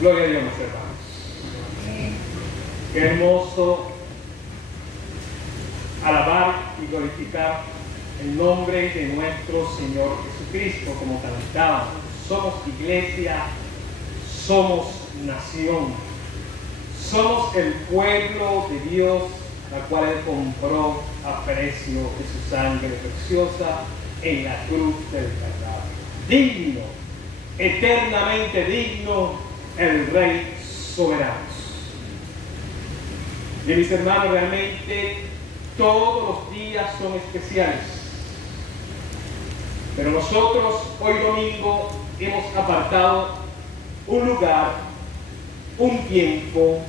Gloria a Dios, mis hermanos. Qué hermoso alabar y glorificar el nombre de nuestro Señor Jesucristo, como cantábamos. Somos iglesia, somos nación, somos el pueblo de Dios, la cual Él compró a precio de su sangre preciosa en la cruz del Calvario. Digno, eternamente digno, el Rey soberano. Y mis hermanos, realmente todos los días son especiales. Pero nosotros hoy domingo hemos apartado un lugar, un tiempo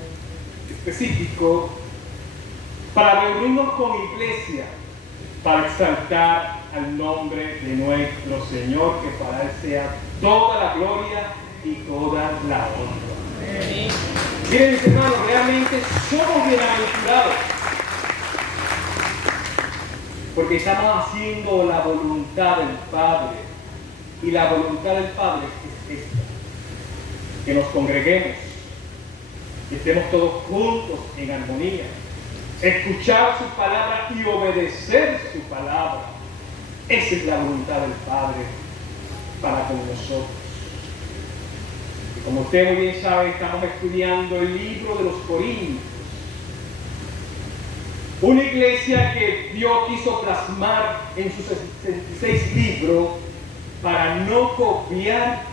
específico para reunirnos con iglesia, para exaltar al nombre de nuestro Señor, que para Él sea toda la gloria y toda la honra. Miren, mis hermanos, realmente somos bienaventurados porque estamos haciendo la voluntad del Padre, y la voluntad del Padre es esta: que nos congreguemos, que estemos todos juntos en armonía, escuchar su palabra y obedecer su palabra. Esa es la voluntad del Padre para con nosotros. Y como usted muy bien sabe, estamos estudiando el libro de los Corintios, una iglesia que Dios quiso plasmar en sus 66 libros para no copiar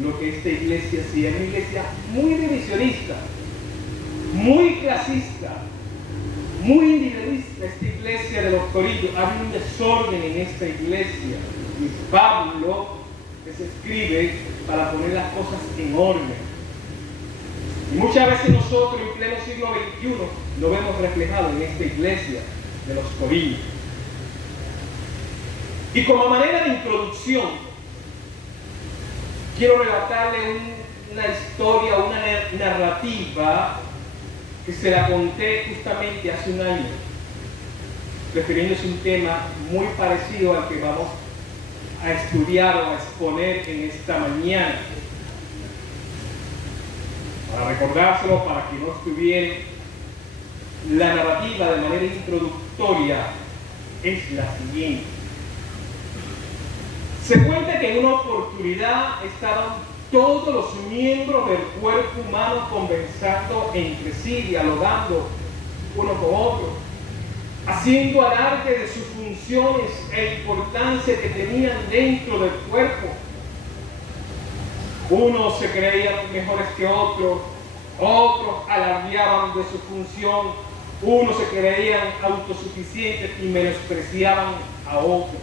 lo que esta iglesia hacía. Es una iglesia muy divisionista, muy clasista, muy individualista. Esta iglesia de los Corintios, había un desorden en esta iglesia, y Pablo les escribe para poner las cosas en orden. Y muchas veces nosotros en pleno siglo XXI lo vemos reflejado en esta iglesia de los Corintios. Y como manera de introducción, quiero relatarle una historia, una narrativa que se la conté justamente hace un año, refiriéndose a un tema muy parecido al que vamos a estudiar o a exponer en esta mañana. Para recordárselo, para que no estuviera, la narrativa de manera introductoria es la siguiente. Se cuenta que en una oportunidad estaban todos los miembros del cuerpo humano conversando entre sí, dialogando uno con otro, haciendo alarde de sus funciones e importancia que tenían dentro del cuerpo. Unos se creían mejores que otros alardeaban de su función, unos se creían autosuficientes y menospreciaban a otros.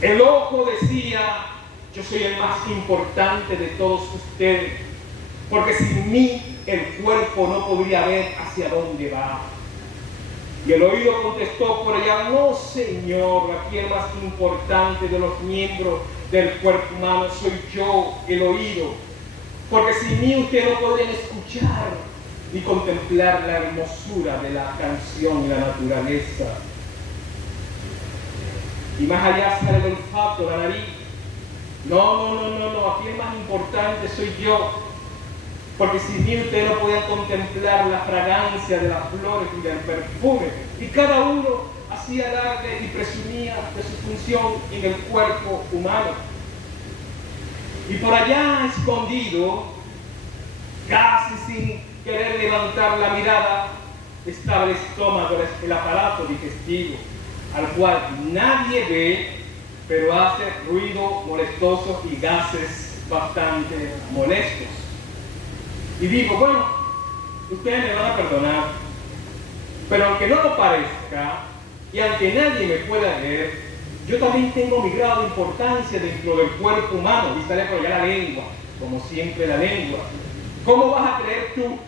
El ojo decía: yo soy el más importante de todos ustedes, porque sin mí el cuerpo no podría ver hacia dónde va. Y el oído contestó por allá: no, Señor, aquí el más importante de los miembros del cuerpo humano soy yo, el oído, porque sin mí ustedes no podrían escuchar ni contemplar la hermosura de la canción y la naturaleza. Y más allá sale el olfato, la nariz. No, aquí el más importante soy yo, porque sin mí ustedes no podían contemplar la fragancia de las flores y del perfume. Y cada uno hacía alarde y presumía de su función en el cuerpo humano. Y por allá escondido, casi sin querer levantar la mirada, estaba el estómago, el aparato digestivo, al cual nadie ve, pero hace ruido molestoso y gases bastante molestos. Y digo, bueno, ustedes me van a perdonar, pero aunque no lo parezca, y aunque nadie me pueda ver, yo también tengo mi grado de importancia dentro del cuerpo humano. Y sale por allá la lengua, como siempre la lengua. ¿Cómo vas a creer tú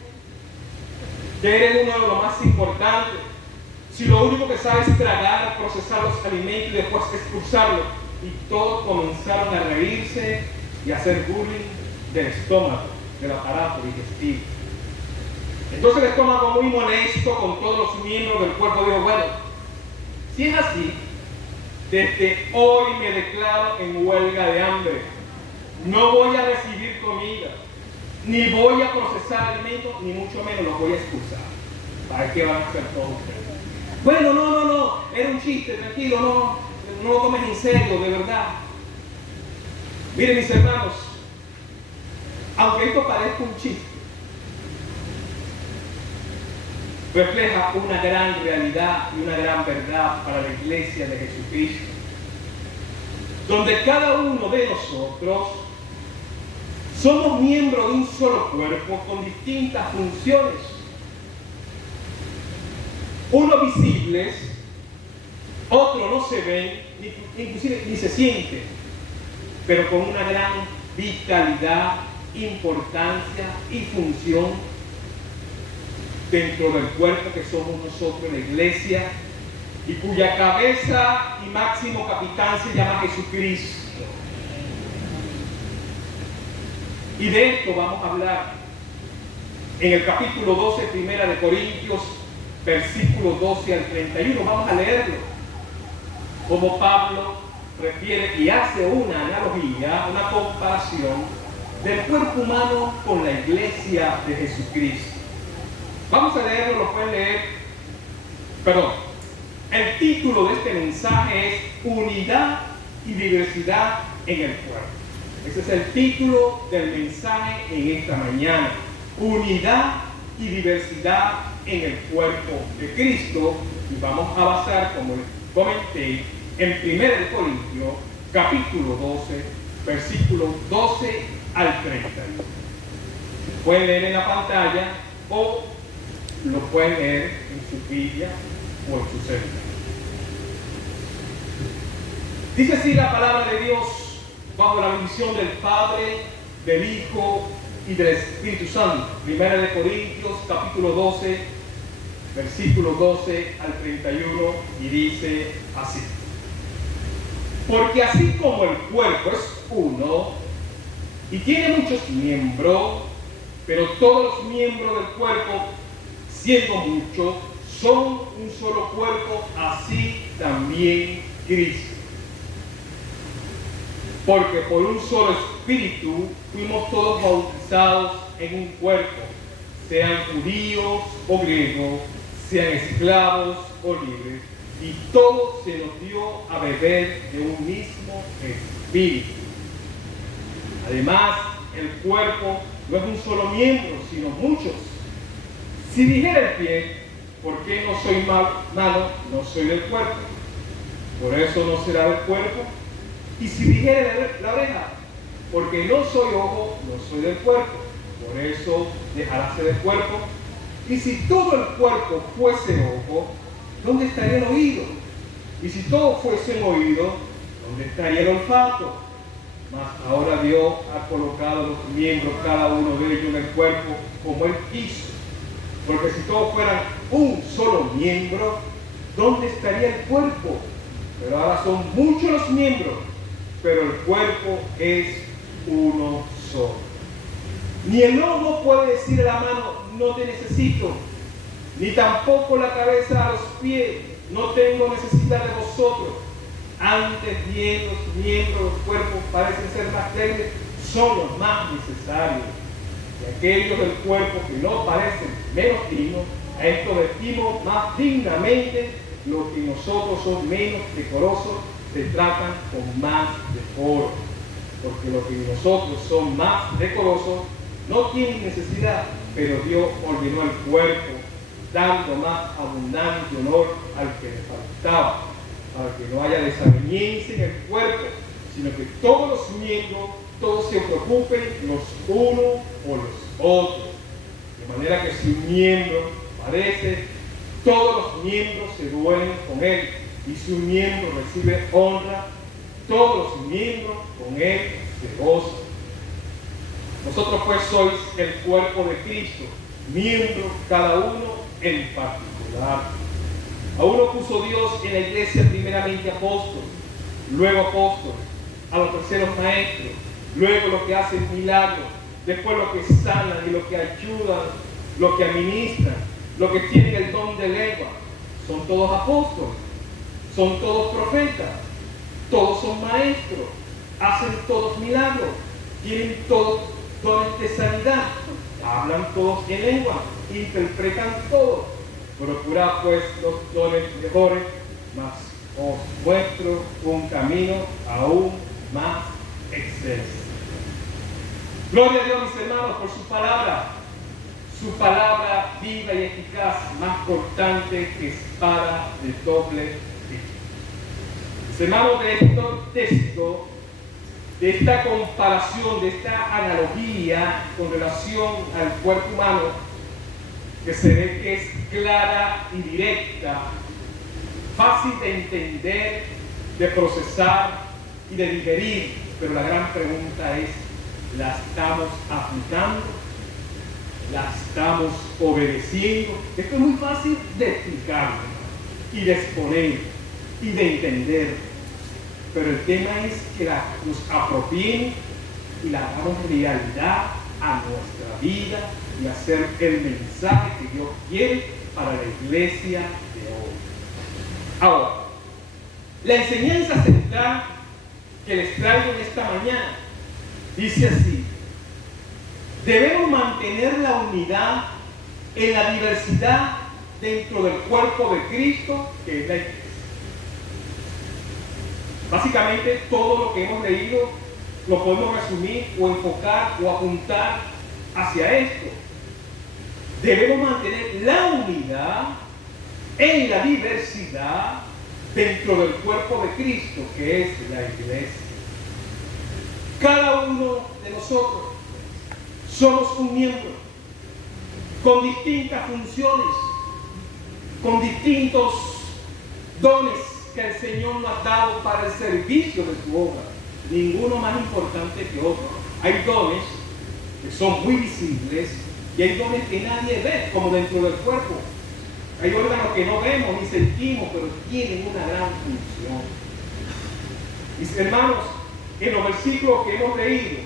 que eres uno de los más importantes si lo único que sabes es tragar, procesar los alimentos y después expulsarlos? Y todos comenzaron a reírse y a hacer bullying del estómago, del aparato digestivo. Entonces el estómago, muy molesto con todos los miembros del cuerpo, dijo: bueno, si es así, desde hoy me declaro en huelga de hambre. No voy a recibir comida. ni voy a procesar alimentos, ni mucho menos los voy a expulsar. ¿Para qué van a hacer todos ustedes? Bueno, no, era un chiste, tranquilo, no lo tomes en serio, de verdad. Miren, mis hermanos, aunque esto parezca un chiste, refleja una gran realidad y una gran verdad para la iglesia de Jesucristo, donde cada uno de nosotros somos miembros de un solo cuerpo con distintas funciones, unos visibles, otros no se ven, inclusive ni se sienten, pero con una gran vitalidad, importancia y función dentro del cuerpo que somos nosotros, la iglesia, y cuya cabeza y máximo capitán se llama Jesucristo. Y de esto vamos a hablar en el capítulo 12, primera de Corintios, versículos 12 al 31. Vamos a leerlo. Como Pablo refiere y hace una analogía, una comparación del cuerpo humano con la iglesia de Jesucristo. Vamos a leerlo, lo pueden leer. El título de este mensaje es Unidad y Diversidad en el Cuerpo. Ese es el título del mensaje en esta mañana. Unidad y diversidad en el cuerpo de Cristo. Y vamos a basar, como les comenté, en 1 Corintios, capítulo 12, versículos 12 al 31. Pueden leer en la pantalla o lo pueden leer en su Biblia o en su celular. Dice así la palabra de Dios, bajo la bendición del Padre, del Hijo y del Espíritu Santo. 1 Corintios, capítulo 12, versículos 12 al 31, y dice así: porque así como el cuerpo es uno y tiene muchos miembros, pero todos los miembros del cuerpo, siendo muchos, son un solo cuerpo, así también Cristo. Porque por un solo espíritu fuimos todos bautizados en un cuerpo, sean judíos o griegos, sean esclavos o libres, y todo se nos dio a beber de un mismo espíritu. Además, el cuerpo no es un solo miembro, sino muchos. Si dijera el pie, ¿por qué no soy mano? No soy del cuerpo. Por eso no será del cuerpo. Y si dijera la oreja, porque no soy ojo, no soy del cuerpo. Por eso dejará ser del cuerpo. Y si todo el cuerpo fuese ojo, ¿dónde estaría el oído? Y si todo fuese oído, ¿dónde estaría el olfato? Mas ahora Dios ha colocado los miembros, cada uno de ellos, en el cuerpo como Él quiso. Porque si todos fueran un solo miembro, ¿dónde estaría el cuerpo? Pero ahora son muchos los miembros, pero el cuerpo es uno solo. Ni el ojo puede decir a la mano, no te necesito, ni tampoco la cabeza a los pies, no tengo necesidad de vosotros. Antes bien los miembros del cuerpo parecen ser más débiles, son los más necesarios. Y aquellos del cuerpo que no parecen menos dignos, a esto vestimos más dignamente. Los que nosotros son menos decorosos se tratan con más decoro, porque los que nosotros son más decorosos no tienen necesidad, pero Dios ordenó el cuerpo, dando más abundante honor al que le faltaba, para que no haya desaveniencia en el cuerpo, sino que todos los miembros, todos se preocupen los unos por los otros. De manera que si un miembro padece, todos los miembros se duelen con él. Y si un miembro recibe honra, todos los miembros con él se gozan. Vosotros pues sois el cuerpo de Cristo, miembros cada uno en particular. A uno puso Dios en la iglesia primeramente apóstoles, luego apóstoles, a los terceros maestros, luego los que hacen milagros, después los que sanan y los que ayudan, los que administran, los que tienen el don de lengua. Son todos apóstoles, son todos profetas, todos son maestros, hacen todos milagros, tienen todos dones de sanidad. Hablan todos en lengua, interpretan todo. Procurad pues los dones mejores, mas os muestro un camino aún más excelso. Gloria a Dios, mis hermanos, por su palabra viva y eficaz, más cortante que espada de doble filo. Mis hermanos, de este texto, de esta comparación, de esta analogía con relación al cuerpo humano, que se ve que es clara y directa, fácil de entender, de procesar y de digerir, pero la gran pregunta es, ¿la estamos aplicando? ¿La estamos obedeciendo? Esto es muy fácil de explicar y de exponer y de entender, pero el tema es que nos apropiemos y la hagamos realidad a nuestra vida y hacer el mensaje que Dios quiere para la iglesia de hoy. Ahora, la enseñanza central que les traigo en esta mañana dice así: debemos mantener la unidad en la diversidad dentro del cuerpo de Cristo, que es la iglesia. Básicamente todo lo que hemos leído lo podemos resumir o enfocar o apuntar hacia esto. Debemos mantener la unidad en la diversidad dentro del cuerpo de Cristo, que es la iglesia. Cada uno de nosotros somos un miembro con distintas funciones, con distintos dones que el Señor nos ha dado para el servicio de su obra. Ninguno más importante que otro. Hay dones que son muy visibles y hay dones que nadie ve, como dentro del cuerpo. Hay órganos que no vemos ni sentimos, pero tienen una gran función. Mis hermanos, en los versículos que hemos leído,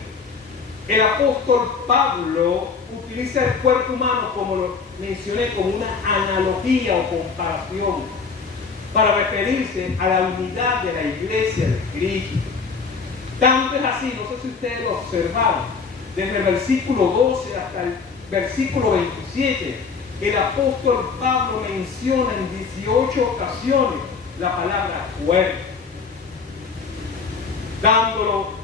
el apóstol Pablo utiliza el cuerpo humano, como lo mencioné, como una analogía o comparación, para referirse a la unidad de la iglesia de Cristo. Tanto es así, no sé si ustedes lo observaron, desde el versículo 12 hasta el versículo 27, el apóstol Pablo menciona en 18 ocasiones la palabra cuerpo, dándolo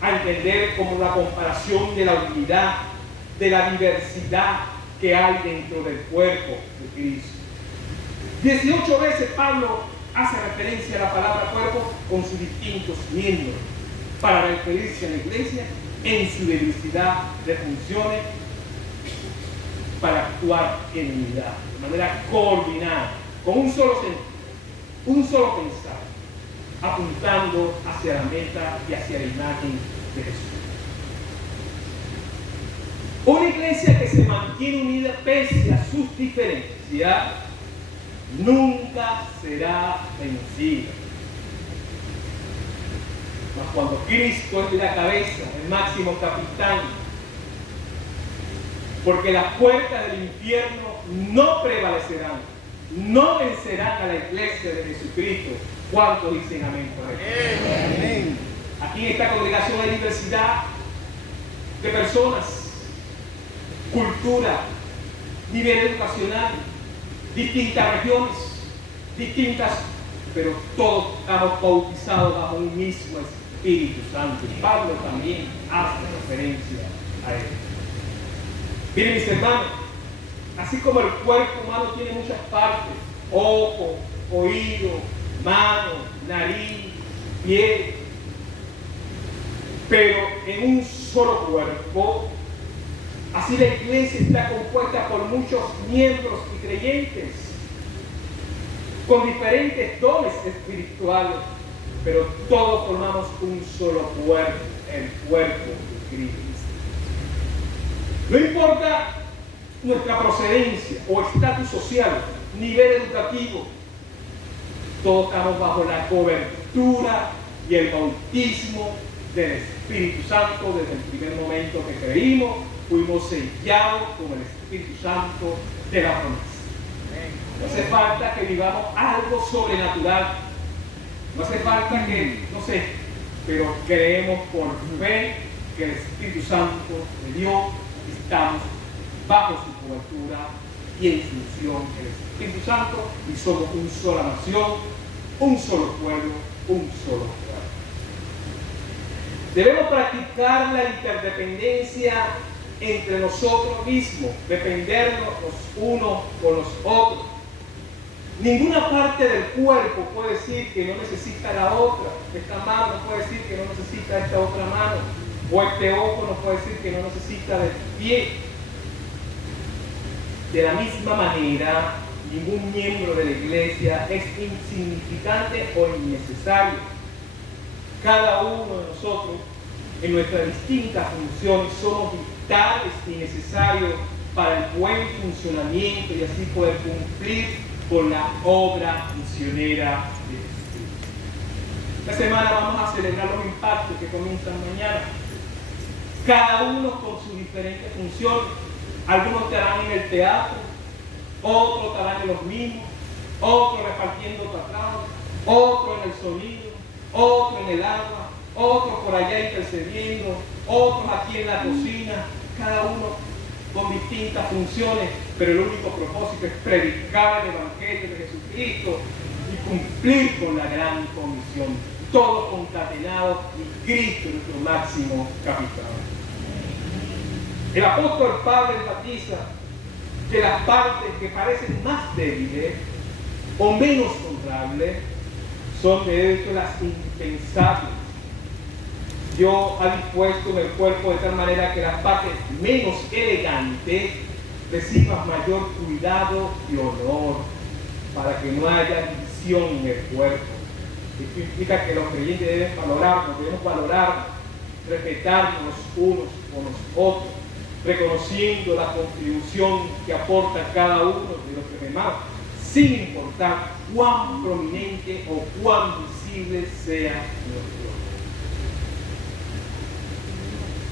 a entender como la comparación de la unidad, de la diversidad que hay dentro del cuerpo de Cristo. 18 veces Pablo hace referencia a la palabra cuerpo con sus distintos miembros, para referirse a la iglesia en su diversidad de funciones, para actuar en unidad, de manera coordinada, con un solo sentido, un solo pensar, apuntando hacia la meta y hacia la imagen de Jesús. Una iglesia que se mantiene unida pese a sus diferencias nunca será vencida. Mas cuando Cristo es la cabeza, el máximo capitán, porque las puertas del infierno no prevalecerán, no vencerán a la iglesia de Jesucristo. ¿Cuántos dicen amén por eso? Amén. Aquí en esta congregación hay diversidad de personas, cultura, nivel educacional, distintas regiones, pero todos estamos bautizados bajo un mismo Espíritu Santo. Y Pablo también hace referencia a él. Miren, mis hermanos, así como el cuerpo humano tiene muchas partes, ojo, oído, mano, nariz, piel, pero en un solo cuerpo, así la iglesia está compuesta por muchos miembros y creyentes, con diferentes dones espirituales, pero todos formamos un solo cuerpo, el cuerpo de Cristo. No importa nuestra procedencia o estatus social, nivel educativo, todos estamos bajo la cobertura y el bautismo del Espíritu Santo. Desde el primer momento que creímos, fuimos sellados con el Espíritu Santo de la promesa. No hace falta que vivamos algo sobrenatural. No hace falta que, no sé, pero creemos por fe que el Espíritu Santo de Dios estamos bajo su cobertura y en función del Espíritu Santo y somos una sola nación, un solo pueblo, un solo pueblo. Debemos practicar la interdependencia entre nosotros mismos, dependernos los unos con los otros. Ninguna parte del cuerpo puede decir que no necesita la otra. Esta mano no puede decir que no necesita esta otra mano. O este ojo no puede decir que no necesita del pie. De la misma manera, ningún miembro de la iglesia es insignificante o innecesario. Cada uno de nosotros, en nuestras distintas funciones, somos vitales y necesarios para el buen funcionamiento y así poder cumplir con la obra misionera de Jesucristo. Esta semana vamos a celebrar los impactos que comienzan mañana. Cada uno con sus diferentes funciones. Algunos estarán en el teatro, otros estarán en los mismos, otros repartiendo tratados, otros en el sonido, otros en el agua, otros por allá intercediendo, otros aquí en la cocina, cada uno con distintas funciones, pero el único propósito es predicar el Evangelio de Jesucristo y cumplir con la gran comisión. Todos concatenados y Cristo es nuestro máximo capitán. El apóstol Pablo enfatiza que las partes que parecen más débiles o menos honrables son de hecho las indispensables. Dios ha dispuesto en el cuerpo de tal manera que las partes menos elegantes reciban mayor cuidado y honor para que no haya división en el cuerpo. Esto implica que los creyentes debemos valorarnos, respetarnos unos con los otros, reconociendo la contribución que aporta cada uno de los demás, sin importar cuán prominente o cuán visible sea nuestro.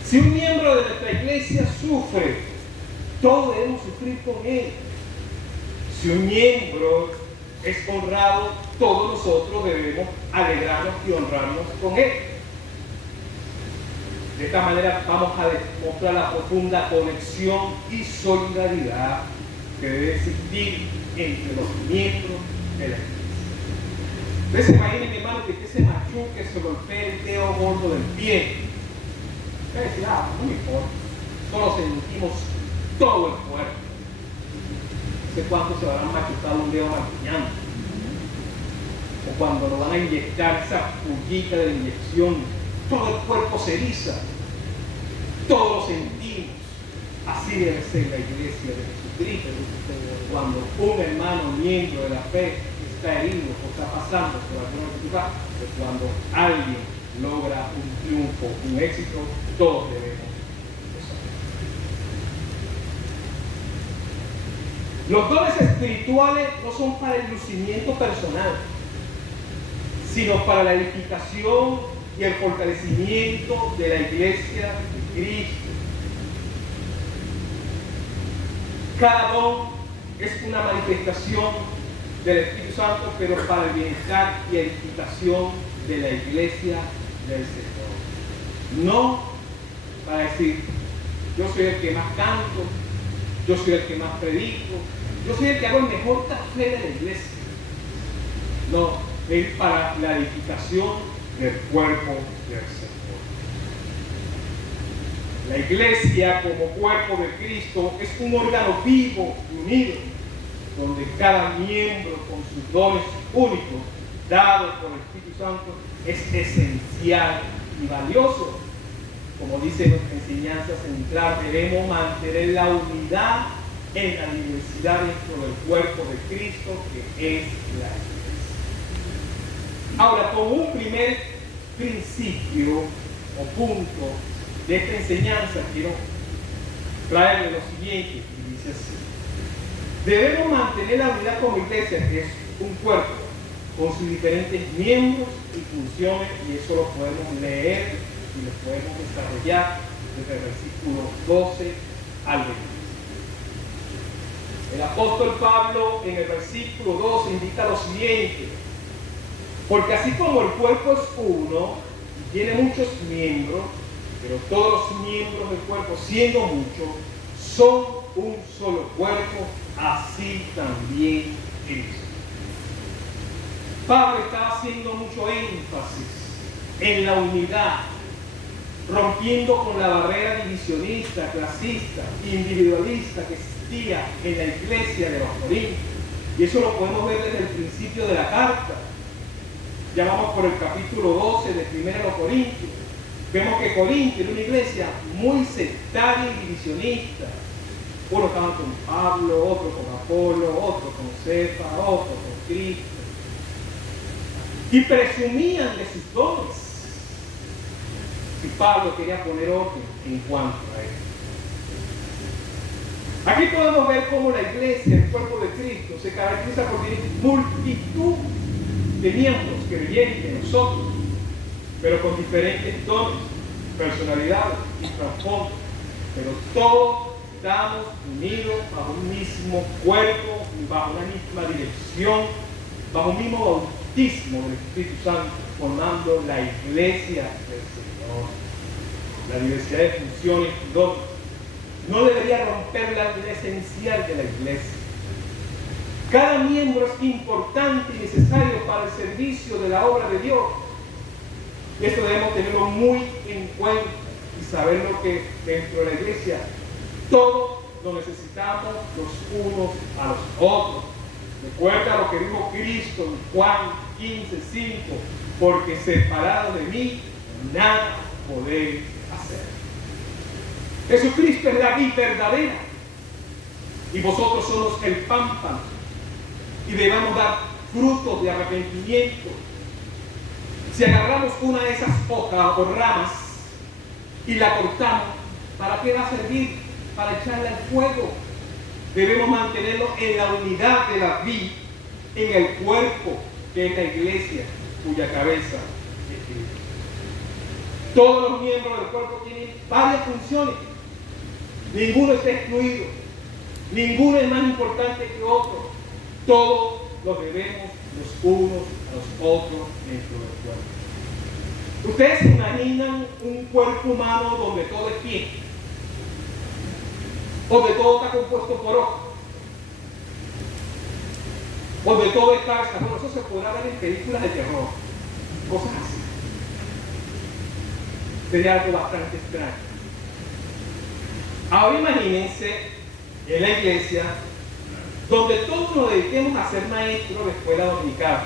Si un miembro de nuestra iglesia sufre, todos debemos sufrir con él. Si un miembro es honrado, todos nosotros debemos alegrarnos y honrarnos con él. De esta manera vamos a demostrar la profunda conexión y solidaridad que debe existir entre los miembros de la iglesia. Ustedes se imaginen, hermano, que se machuque, se golpee el dedo gordo del pie. Ustedes dicen, no me importa, solo sentimos todo el cuerpo. No sé cuántos se habrán machucado un dedo mañana. O cuando nos van a inyectar esa pullita de inyección, todo el cuerpo se eriza, todos lo sentimos. Así debe ser la iglesia de Jesucristo. Cuando un hermano miembro de la fe está herido o está pasando por alguna dificultad, o cuando alguien logra un triunfo, un éxito, todos debemos eso. Los dones espirituales no son para el lucimiento personal, sino para la edificación y el fortalecimiento de la iglesia de Cristo. Cada don es una manifestación del Espíritu Santo, pero para el bienestar y edificación de la iglesia del Señor. No para decir, yo soy el que más canto, yo soy el que más predico, yo soy el que hago el mejor café de la iglesia. No, es para la edificación del cuerpo del Señor. La iglesia como cuerpo de Cristo es un órgano vivo y unido, donde cada miembro con sus dones únicos dados por el Espíritu Santo es esencial y valioso. Como dice nuestra enseñanza central, debemos mantener la unidad en la diversidad dentro del cuerpo de Cristo, que es la iglesia. Ahora, como un primer principio o punto de esta enseñanza, quiero traerle lo siguiente, y dice así: debemos mantener la unidad como iglesia, que es un cuerpo, con sus diferentes miembros y funciones, y eso lo podemos leer y lo podemos desarrollar desde el versículo 12 al 20. El apóstol Pablo en el versículo 12 indica lo siguiente: porque así como el cuerpo es uno y tiene muchos miembros, pero todos los miembros del cuerpo, siendo muchos, son un solo cuerpo, así también Cristo. Pablo está haciendo mucho énfasis en la unidad, rompiendo con la barrera divisionista, clasista, individualista que existía en la iglesia de los Corintios. Y eso lo podemos ver desde el principio de la carta. Ya vamos por el capítulo 12 de 1 Corintios. Vemos que Corinto era una iglesia muy sectaria y divisionista. Uno estaba con Pablo, otro con Apolo, otro con Cefa, otro con Cristo. Y presumían de sus dones. Y Pablo quería poner orden en cuanto a él. Aquí podemos ver cómo la iglesia, el cuerpo de Cristo, se caracteriza por tener multitud de miembros creyentes, nosotros, pero con diferentes dones, personalidades y trasfondos. Pero todos estamos unidos bajo un mismo cuerpo, bajo una misma dirección, bajo un mismo bautismo del Espíritu Santo, formando la iglesia del Señor. La diversidad de funciones y dones no debería romper la idea esencial de la iglesia. Cada miembro es importante y necesario para el servicio de la obra de Dios. Y esto debemos tenerlo muy en cuenta y saber lo que dentro de la iglesia todos lo necesitamos los unos a los otros. Recuerda lo que dijo Cristo en Juan 15:5, porque separado de mí nada podéis hacer. Jesucristo es la vid verdadera y vosotros sois el pámpano, y debemos dar frutos de arrepentimiento. Si agarramos una de esas hojas o ramas y la cortamos, ¿para qué va a servir? Para echarla al fuego. Debemos mantenerlo en la unidad de la vid, en el cuerpo que es la iglesia, cuya cabeza es Cristo. Todos los miembros del cuerpo tienen varias funciones. Ninguno está excluido. Ninguno es más importante que otro. Todos los debemos los unos a los otros dentro del cuerpo. ¿Ustedes se imaginan un cuerpo humano donde todo es piel? Donde todo está compuesto por ojos. Donde todo es cabeza. Bueno, eso se podrá ver en películas de terror. Cosas así. Sería algo bastante extraño. Ahora imagínense en la iglesia donde todos nos dediquemos a ser maestros de escuela dominical.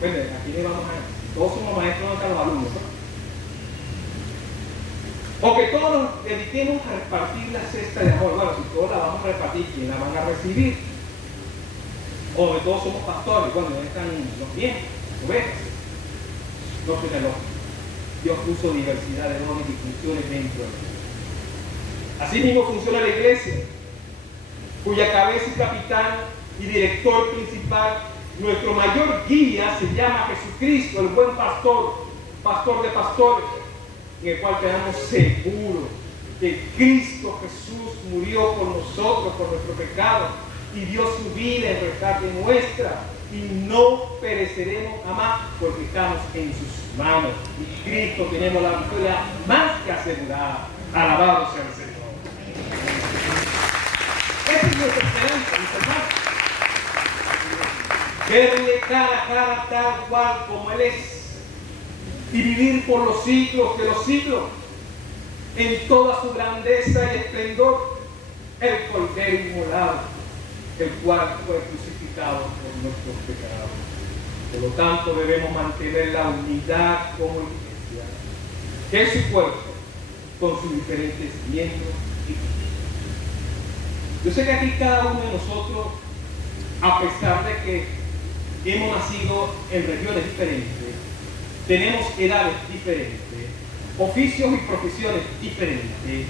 Bueno, aquí le vamos a... Todos somos maestros, no están los alumnos, ¿no? O que todos nos dediquemos a repartir la cesta de amor. Bueno, si todos la vamos a repartir, ¿quién la van a recibir? O que todos somos pastores. Bueno, ¿dónde están los viejos, ovejas? No tiene lógica. Dios puso diversidad de dones y funciones dentro de nosotros. Así mismo funciona la iglesia, cuya cabeza y capitán y director principal, nuestro mayor guía, se llama Jesucristo, el buen pastor, pastor de pastores, en el cual quedamos seguros que Cristo Jesús murió por nosotros, por nuestro pecado, y dio su vida en rescate nuestra, y no pereceremos jamás porque estamos en sus manos. Y Cristo tenemos la victoria más que asegurada. Alabado sea el Señor. Esa es nuestra esperanza, mis hermanos. Verle cara a cara tal cual como Él es. Y vivir por los siglos de los siglos, en toda su grandeza y esplendor, el Cordero inmolado, el cual fue crucificado por nuestros pecados. Por lo tanto, debemos mantener la unidad como iglesia, que es su cuerpo, con sus diferentes miembros y funciones. Yo sé que aquí cada uno de nosotros, a pesar de que hemos nacido en regiones diferentes, tenemos edades diferentes, oficios y profesiones diferentes,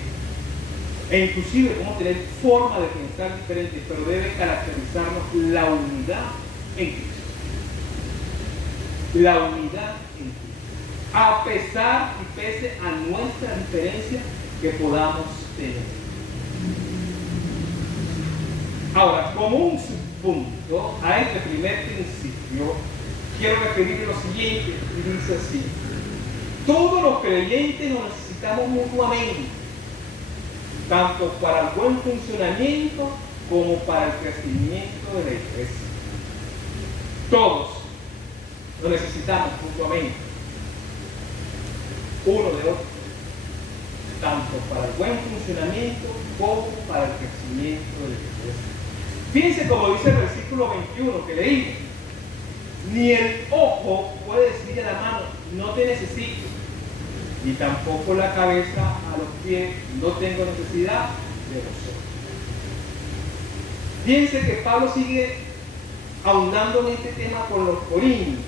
e inclusive podemos tener forma de pensar diferentes, pero debe caracterizarnos la unidad en Cristo. La unidad en Cristo. A pesar y pese a nuestra diferencia que podamos tener. Ahora, como un subpunto a este primer principio, quiero referirme a lo siguiente, y dice así: Todos los creyentes nos necesitamos mutuamente, tanto para el buen funcionamiento como para el crecimiento de la iglesia. Todos nos necesitamos mutuamente, uno de otro, tanto para el buen funcionamiento como para el crecimiento de la iglesia. Fíjense como dice el versículo 21 que leímos: ni el ojo puede decirle a la mano, no te necesito, ni tampoco la cabeza a los pies, no tengo necesidad de vosotros. Fíjense que Pablo sigue ahondando en este tema con los corintios,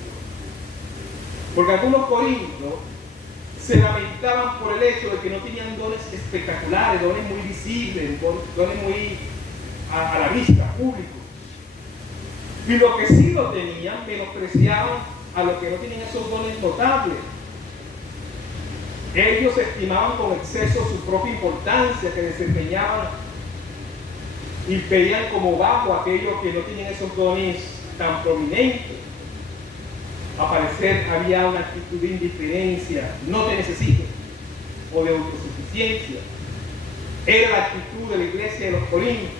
porque algunos corintios se lamentaban por el hecho de que no tenían dones espectaculares, dones muy visibles, dones muy a la vista, públicos. Y los que sí lo tenían, menospreciaban a los que no tenían esos dones notables. Ellos estimaban con exceso su propia importancia que desempeñaban y veían como bajo a aquellos que no tenían esos dones tan prominentes. Al parecer había una actitud de indiferencia, no te necesito, o de autosuficiencia. Era la actitud de la iglesia de los Corintios.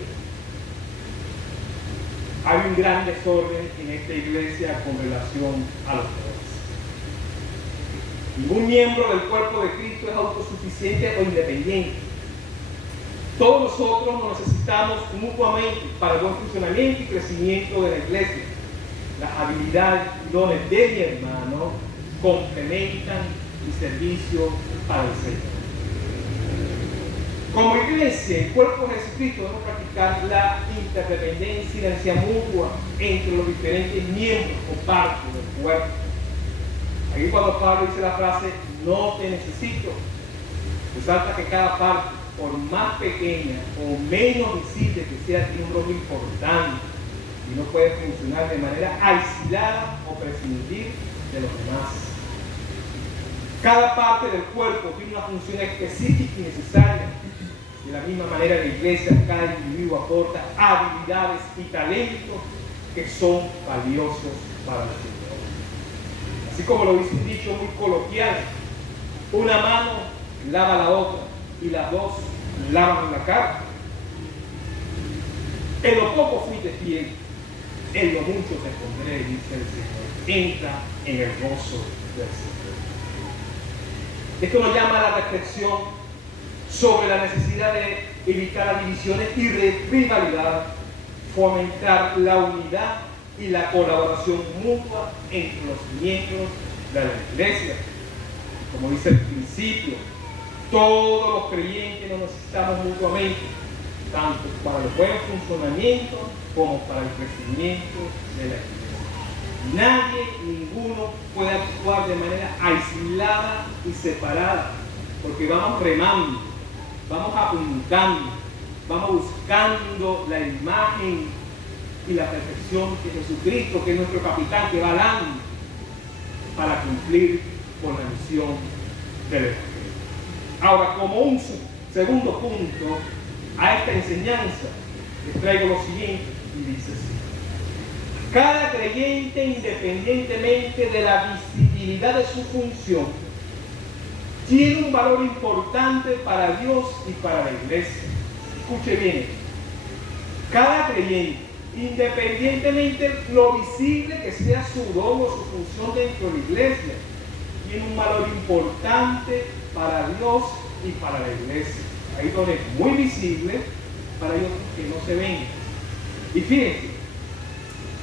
Hay un gran desorden en esta iglesia con relación a los dones. Ningún miembro del cuerpo de Cristo es autosuficiente o independiente. Todos nosotros nos necesitamos mutuamente para el buen funcionamiento y crecimiento de la iglesia. Las habilidades y dones de mi hermano complementan mi servicio para el Señor. Como iglesia, el cuerpo de Jesucristo, debemos practicar la interdependencia y la herencia mutua entre los diferentes miembros o partes del cuerpo. Aquí cuando Pablo dice la frase, no te necesito, resalta que cada parte, por más pequeña o menos visible que sea, tiene un rol importante y no puede funcionar de manera aislada o prescindir de los demás. Cada parte del cuerpo tiene una función específica y necesaria. De la misma manera, en la iglesia, cada individuo aporta habilidades y talentos que son valiosos para el Señor. Así como lo dice un dicho muy coloquial, una mano lava la otra y las dos lavan la cara. En lo poco fuiste fiel, en lo mucho te pondré, dice el Señor. Entra en el gozo del Señor. Esto nos llama a la reflexión sobre la necesidad de evitar las divisiones y rivalidad, fomentar la unidad y la colaboración mutua entre los miembros de la iglesia. Como dice el principio, todos los creyentes nos necesitamos mutuamente, tanto para el buen funcionamiento como para el crecimiento de la iglesia. Nadie, ninguno puede actuar de manera aislada y separada, porque vamos remando, vamos apuntando, vamos buscando la imagen y la perfección de Jesucristo, que es nuestro capitán, que va dando para cumplir con la misión del Evangelio. Ahora, como un segundo punto a esta enseñanza, les traigo lo siguiente, y dice así: cada creyente, independientemente de la visibilidad de su función, tiene un valor importante para Dios y para la iglesia. Escuche bien, cada creyente, independientemente de lo visible que sea su don o su función dentro de la iglesia, tiene un valor importante para Dios y para la iglesia. Hay dones muy visibles, para ellos que no se ven. Y fíjense,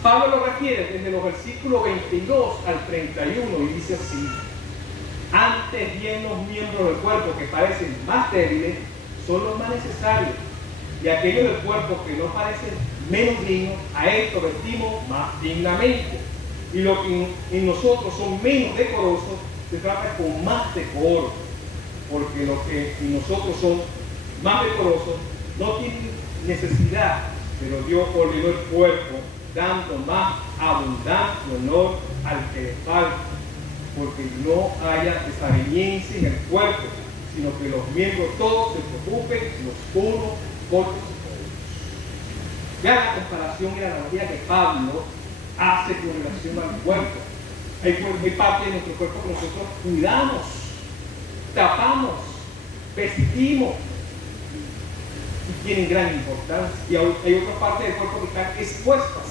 Pablo lo refiere desde los versículos 22 al 31 y dice así: antes bien los miembros del cuerpo que parecen más débiles son los más necesarios, y aquellos del cuerpo que no parecen menos dignos, a esto vestimos más dignamente. Y lo que en nosotros son menos decorosos, se trata con más decoro, porque lo que en nosotros son más decorosos no tienen necesidad, pero Dios ordenó el cuerpo, dando más abundante honor al que le falta, porque no haya desaveniencia en el cuerpo, sino que los miembros todos se preocupen los unos por los otros. Ya la comparación y la analogía que Pablo hace con relación al cuerpo. Hay parte de nuestro cuerpo que nosotros cuidamos tapamos, vestimos y tienen gran importancia. Y hay otra parte del cuerpo que están expuestas,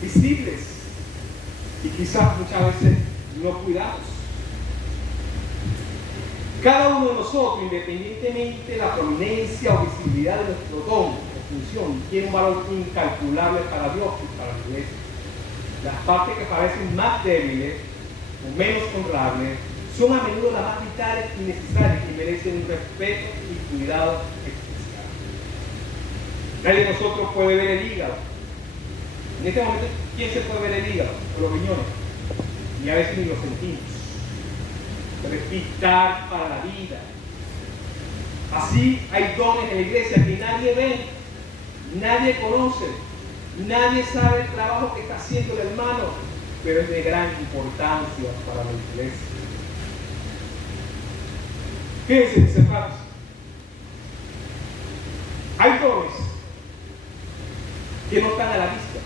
visibles, y quizás muchas veces no cuidamos. Cada uno de nosotros, independientemente de la prominencia o visibilidad de nuestro don o función, tiene un valor incalculable para Dios y para la iglesia. Las partes que parecen más débiles o menos honrables son a menudo las más vitales y necesarias y merecen un respeto y cuidado especial. Nadie de nosotros puede ver el hígado. En este momento, ¿quién se puede ver el hígado? O los riñones. Y a veces ni lo sentimos. Pero es vital para la vida. Así hay dones en la iglesia que nadie ve, nadie conoce, nadie sabe el trabajo que está haciendo el hermano, pero es de gran importancia para la iglesia. Fíjense, mis hermanos, hay dones que no están a la vista.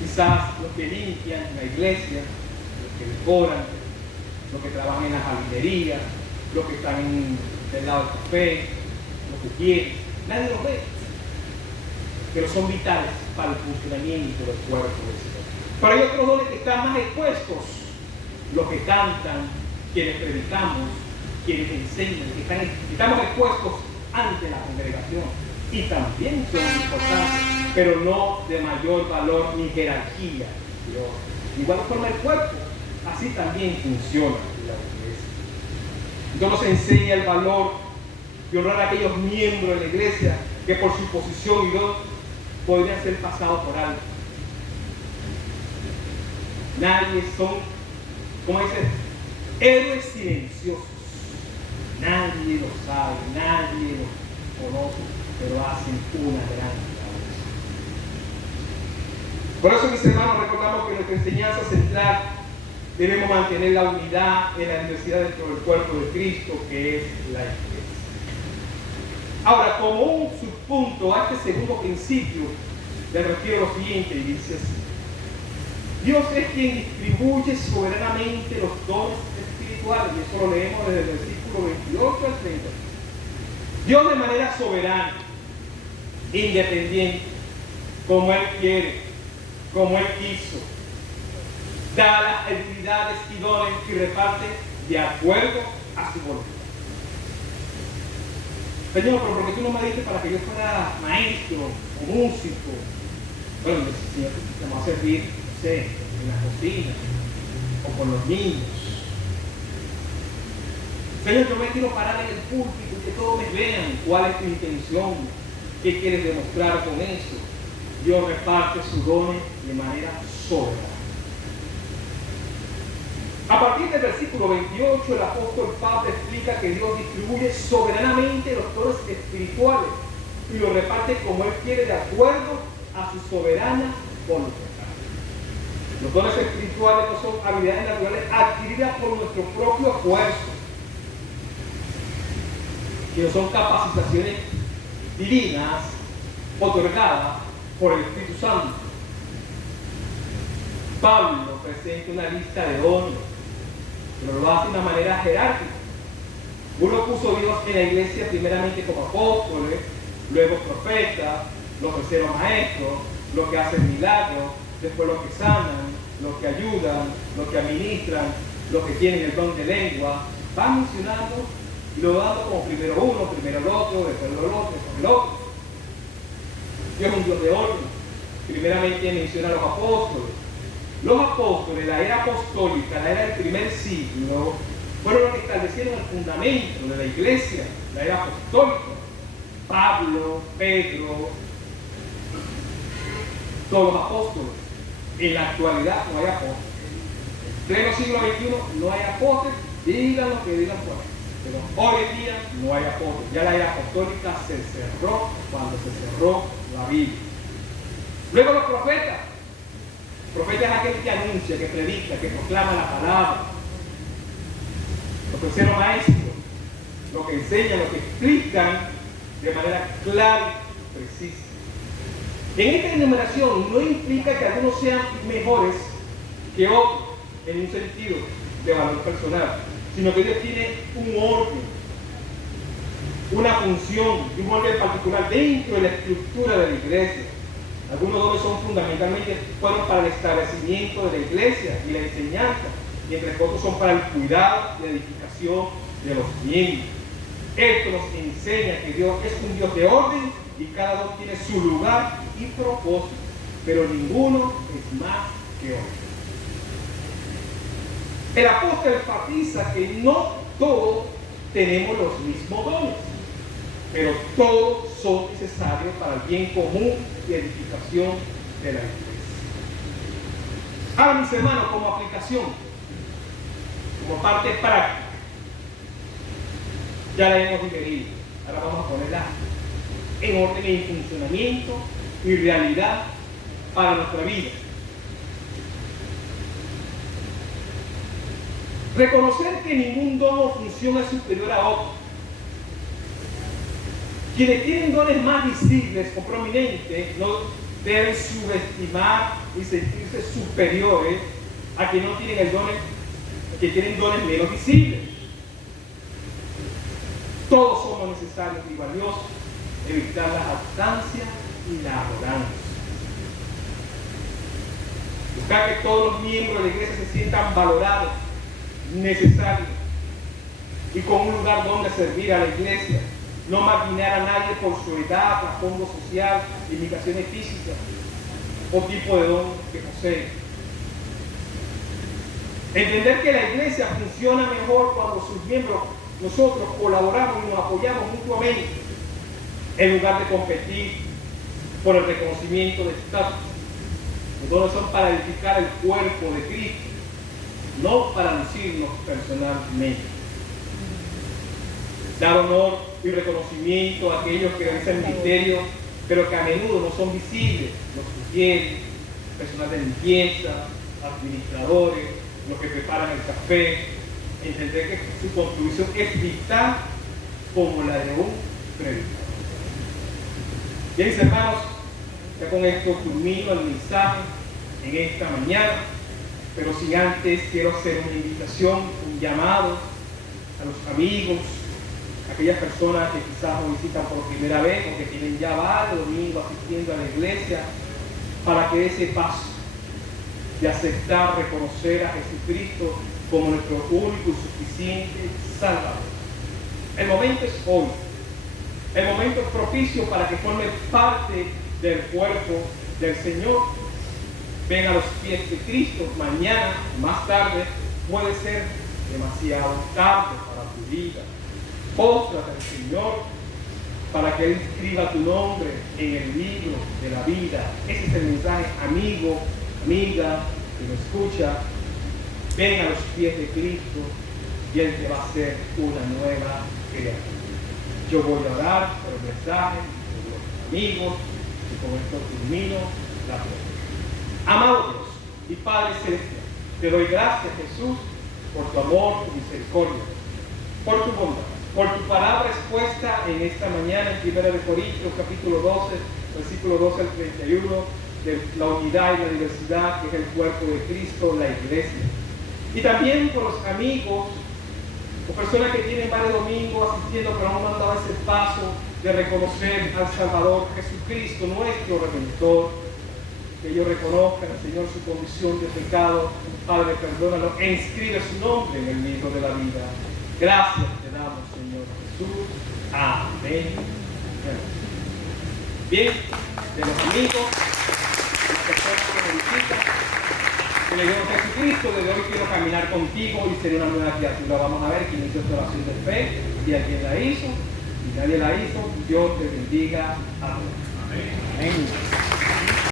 Quizás los que limpian la iglesia, los que decoran, los que trabajan en la jardinería, los que están del lado del café, los que quieren, nadie los ve, pero son vitales para el funcionamiento del cuerpo del Señor. Pero hay otros dones que están más expuestos, los que cantan, quienes predicamos, quienes enseñan, que estamos expuestos ante la congregación y también son importantes, pero no de mayor valor ni jerarquía. De igual forma el cuerpo, así también funciona la iglesia. Entonces nos enseña el valor de honrar a aquellos miembros de la iglesia que por su posición y don podrían ser pasados por alto. Nadie son, como dice, héroes silenciosos. Nadie lo sabe, nadie lo conoce, pero hacen una gran labor. Por eso, mis hermanos, recordamos que en nuestra enseñanza central debemos mantener la unidad en la diversidad dentro del cuerpo de Cristo, que es la iglesia. Ahora, como un subpunto a este segundo principio, le refiero lo siguiente, y dice así: Dios es quien distribuye soberanamente los dones espirituales, y eso lo leemos desde el versículo 28 al 30. Dios de manera soberana, independiente, como Él quiere, como Él quiso, da las habilidades y dones y reparte de acuerdo a su voluntad. Señor, pero ¿por qué tú no me dices para que yo fuera maestro o músico? Bueno, Señor, te va a servir, no sé, en la cocina o con los niños. Señor, yo me quiero parar en el púlpito y que todos me vean cuál es tu intención, qué quieres demostrar con eso. Dios reparte sus dones de manera soberana. A partir del versículo 28, el apóstol Pablo explica que Dios distribuye soberanamente los dones espirituales y los reparte como Él quiere, de acuerdo a su soberana voluntad. Los dones espirituales no son habilidades naturales adquiridas por nuestro propio esfuerzo, que no son capacitaciones divinas otorgadas por el Espíritu Santo. Pablo presenta una lista de dones, pero lo hace de una manera jerárquica. Uno puso a Dios en la iglesia primeramente como apóstoles, luego profetas, los terceros maestros, los que hacen milagros, después los que sanan, los que ayudan, los que administran, los que tienen el don de lengua. Va mencionando y lo dando como primero uno, primero el otro, después el otro, después el otro. Dios es un Dios de orden. Primeramente menciona a los apóstoles. Los apóstoles, la era apostólica, la era del primer siglo, fueron los que establecieron el fundamento de la iglesia, la era apostólica. Pablo, Pedro, todos los apóstoles. En la actualidad no hay apóstoles. En pleno siglo XXI no hay apóstoles, digan lo que digan por ahí. Pero hoy en día no hay apóstoles. Ya la era apostólica se cerró cuando se cerró la Biblia. Luego los profetas. Profeta es aquel que anuncia, que predica, que proclama la palabra. Los terceros maestros, los que enseñan, los que explican de manera clara y precisa. En esta enumeración no implica que algunos sean mejores que otros en un sentido de valor personal. sino que Dios tiene un orden, una función, un orden particular dentro de la estructura de la iglesia. Algunos dones son fundamentalmente, fueron para el establecimiento de la iglesia y la enseñanza, mientras que otros son para el cuidado y la edificación de los miembros. Esto nos enseña que Dios es un Dios de orden y cada don tiene su lugar y propósito, pero ninguno es más que otro. El apóstol enfatiza que no todos tenemos los mismos dones, pero todos son necesarios para el bien común y edificación de la iglesia. Ahora, mis hermanos, como aplicación, como parte práctica, ya la hemos digerido. Ahora vamos a ponerla en orden y en funcionamiento y realidad para nuestra vida. Reconocer que ningún don o función es superior a otro. Quienes tienen dones más visibles o prominentes no deben subestimar y sentirse superiores a quienes no tienen el don, que tienen dones menos visibles. Todos somos necesarios y valiosos, evitar la jactancia y la arrogancia. Buscar que todos los miembros de la iglesia se sientan valorados, necesarios y con un lugar donde servir a la iglesia. No marginar a nadie por su edad, trasfondo social, limitaciones físicas o tipo de don que posee. Entender que la iglesia funciona mejor cuando sus miembros, nosotros colaboramos y nos apoyamos mutuamente, en lugar de competir por el reconocimiento de estatus. Los dones son para edificar el cuerpo de Cristo, no para lucirnos personalmente. Dar honor y reconocimiento a aquellos que realizan ministerios, pero que a menudo no son visibles: los sugieres, personal de limpieza, administradores, los que preparan el café. Entender que su contribución es vital como la de un predicador. Bien, mis hermanos, ya con esto culmino el mensaje en esta mañana, pero sin antes quiero hacer una invitación, un llamado a los amigos, a aquellas personas que quizás nos visitan por primera vez o que tienen ya varios domingos asistiendo a la iglesia, para que dé ese paso de aceptar, reconocer a Jesucristo como nuestro único y suficiente Salvador. El momento es hoy. El momento es propicio para que forme parte del cuerpo del Señor. Ven a los pies de Cristo. Mañana, más tarde, puede ser demasiado tarde para tu vida. Póstrate al Señor para que Él escriba tu nombre en el libro de la vida. Ese es el mensaje, amigo, amiga, que me escucha. Ven a los pies de Cristo y Él te va a hacer una nueva criatura. Yo voy a orar por el mensaje, por los amigos, y con esto termino la prueba. Amado Dios y Padre Celestial, te doy gracias, Jesús, por tu amor, tu misericordia, por tu bondad, por tu palabra expuesta en esta mañana en 1 Corintios capítulo 12, versículo 12 al 31, de la unidad y la diversidad que es el cuerpo de Cristo, la iglesia. Y también por los amigos o personas que tienen varios domingos asistiendo, pero aún no han dado ese paso de reconocer al Salvador Jesucristo, nuestro Redentor. Que ellos reconozcan al Señor su condición de pecado. Padre, perdónalo e inscribe su nombre en el libro de la vida. Gracias te damos, Señor Jesús. Amén. Bien, de los amigos, las personas que me visitan, que le digo a Jesucristo, desde hoy quiero caminar contigo y ser una nueva criatura. Vamos a ver quién hizo esta oración de fe, y a quien la hizo, y nadie la hizo. Dios te bendiga. Amén. Amén.